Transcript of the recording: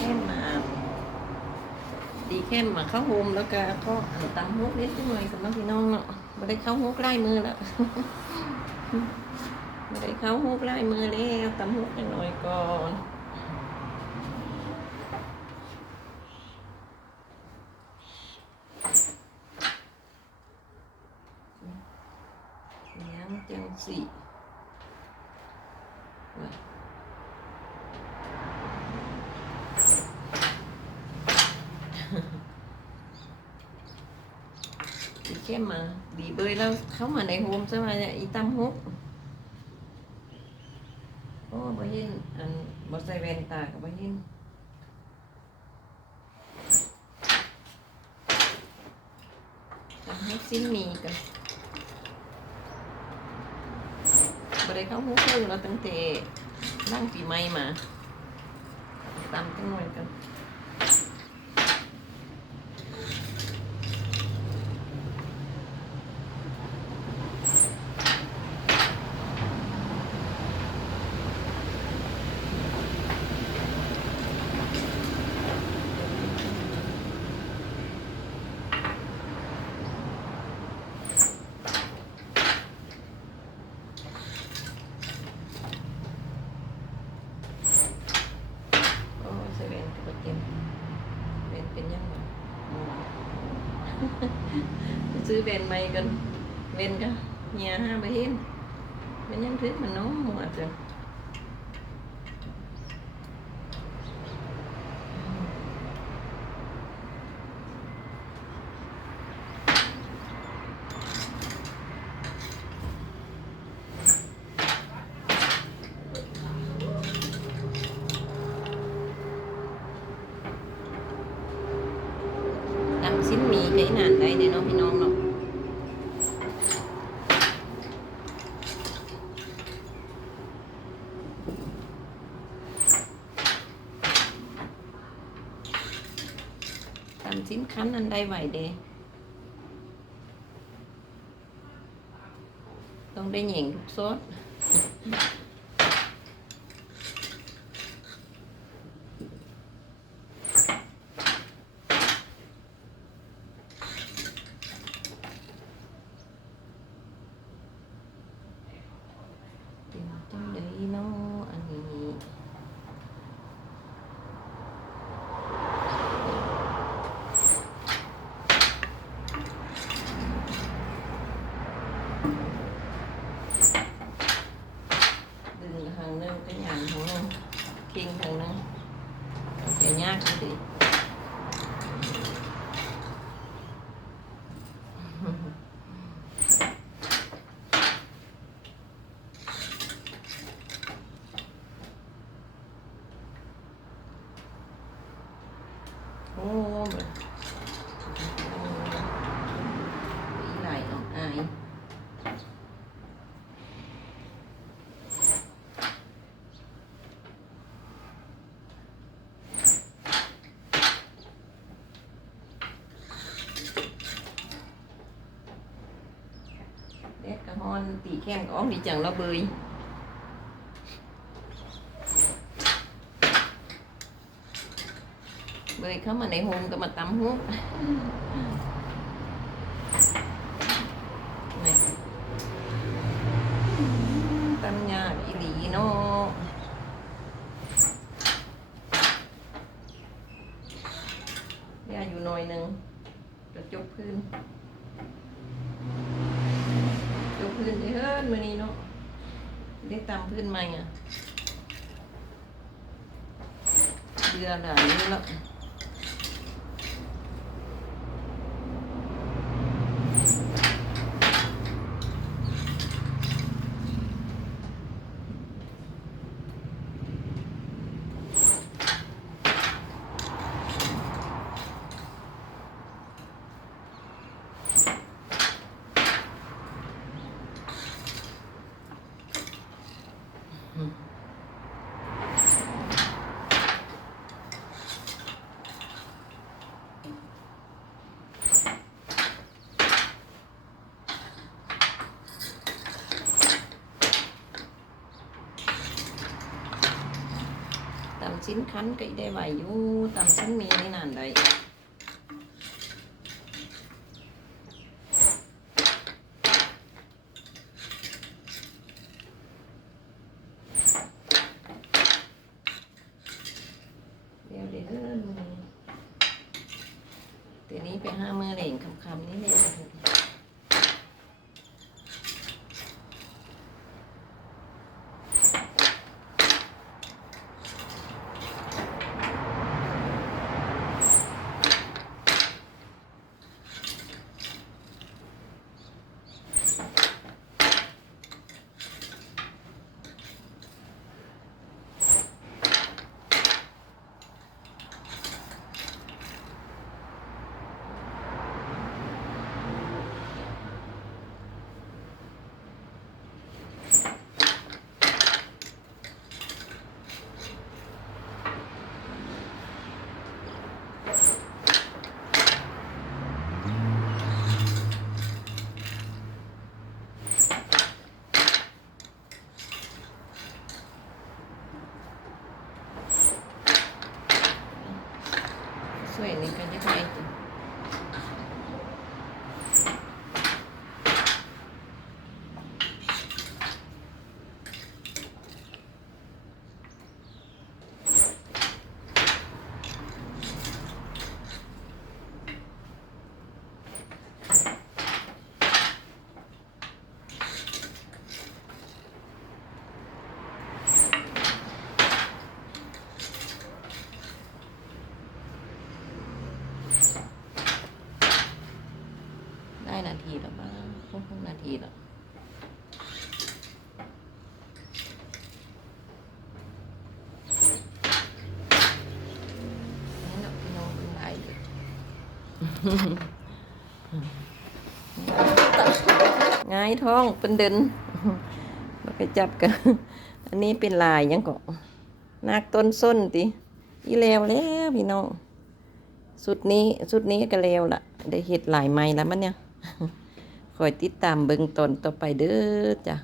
เข้มมาตีเข้มมาเข้าโฮมแล้วก็ก็อันตำฮุกนิดหน่อยสำหรับพี่น้องเนาะไม่ได้เข้าฮุกไล่มือแล้วไม่ได้เข้าฮุกไล่มือแล้วตำฮุกหน่อยก่อนยังจังสิ ว่ะตีเข้มมาดีเบยแล้วเข้ามาในโฮมใช่ไหมเนี่ยอีตั้มฮุกโอ้บ่เห็นอันบ่ใส่แว่นตากับบ่เห็นทำให้สิ้นมีกันบ่ได้เข้าฮุกเพิ่งแล้วตั้งแต่นั่งปีใหม่มาตามจังหน่อยกัน โอ้เซเว่นก็บ่เก็บเว่นเป็นยังไง ซื้อเว่นใหม่กันเว่นก็เฮียห้าไปเห็นเป็นยังทึกมันน้องหมดจังทำชิ้นหมีไปนานได้เด้เนาะพี่น้องเนาะทำชิ้น คั้นอันใดไหวเดต้องได้เหย่งทุกซด เป็นจังไดเนาะอันนี้ดึงทางหนึงเป็นอย่างของนึงคิงทางหนึง จะยากดิ โอ้แบบอีไหลออกอายเด็กกระฮ อนตีแข้งก็อ้องดีจังเราเบยเบยเข้ามาในโฮมก็มาตำฮุกนี่ตำยาอีหลีเนาะยาอยู่หน่อยหนึ่งจะจบพื้นจบพื้ นที่เฮิรนมือนี้เนาะได้ตามเพื่อนใหม่อะเดือนหลายนี้แล้ว ชิ้นคั้นก็ได้ไหวอยู่ตำชิ้นมีนี่นานได้เดี๋ยวเดี๋ยวเดี๋ยวนี้ไปห้ามือเหล่งคำๆนี่เลย สวยนี่เป็นยังไงจ้ะได้นาทีแล้วบ้างค งนาทีแล้วนี่ะพี่น้องเป็นไรอยู่ง่ายท้องเป็นเดินมาไปจับกัน อันนี้เป็นลายยังก็นักต้นส้นติอีแล้วแล้วพี่น้องสุดนี้สุดนี้ก็แล้วละได้เห็ดหลายไม้แล้วมันเนี่ย คอยติดตามเบิ่งตอนต่อไปเด้อจ้ะ